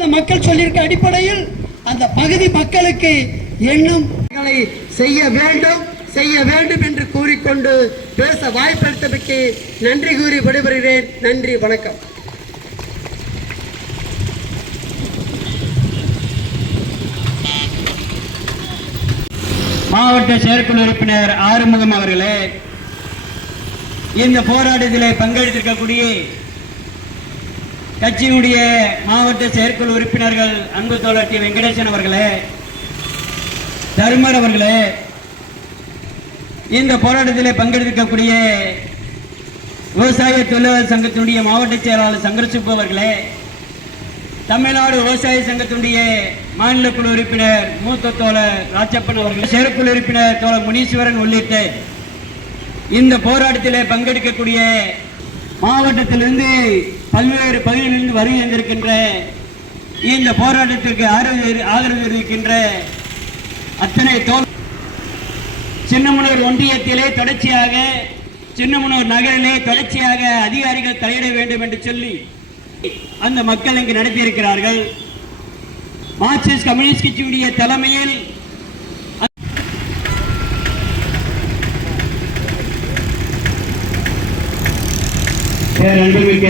இந்த மக்கள் சொல்லியிருக்க அடிப்படையில் அந்த பகுதி மக்களுக்கு எண்ணும் செய்ய வேண்டும் செய்ய வேண்டும் என்று கூறிக்கொண்டு பேச வாய்ப்பளித்தமைக்கு நன்றி கூறி விடைபெறுகிறேன். நன்றி வணக்கம். மாவட்ட செயற்குழு உறுப்பினர் ஆறுமுகம் அவர்களே இந்த போராட்டத்தில் பங்கெடுத்திருக்கக்கூடிய கட்சியினுடைய மாவட்ட செயற்குழு உறுப்பினர்கள் அன்பு தோழர் டி வெங்கடேசன் அவர்களே தர்மர் அவர்களே இந்த போராட்டத்தில் பங்கெடுத்திருக்கக்கூடிய விவசாய தொழிலாளர் சங்கத்தினுடைய மாவட்ட செயலாளர் சங்கரசுப்பு அவர்களே தமிழ்நாடு விவசாய சங்கத்தினுடைய மாநில குழு உறுப்பினர் மூத்த தோழர் ராஜப்பன் அவர்கள் செயற்குழு உறுப்பினர் தோழர் முனீஸ்வரன் உள்ளிட்ட இந்த போராட்டத்தில் பங்கெடுக்கக்கூடிய மாவட்டத்திலிருந்து பல்வேறு பகுதிகளிலிருந்து வருகை தந்திருக்கின்ற இந்த போராட்டத்திற்கு ஆதரவு ஆதரவு தெரிவிக்கின்ற அத்தனை தோல் சின்னமனூர் ஒன்றியத்திலே தொடர்ச்சியாக சின்னமனூர் நகரிலே தொடர்ச்சியாக அதிகாரிகள் தலையிட வேண்டும் என்று சொல்லி அந்த மக்கள் இங்கு நடத்தியிருக்கிறார்கள். மார்க்சிஸ்ட் கம்யூனிஸ்ட் கட்சியுடைய தலைமையில் பேரன்புமிக்க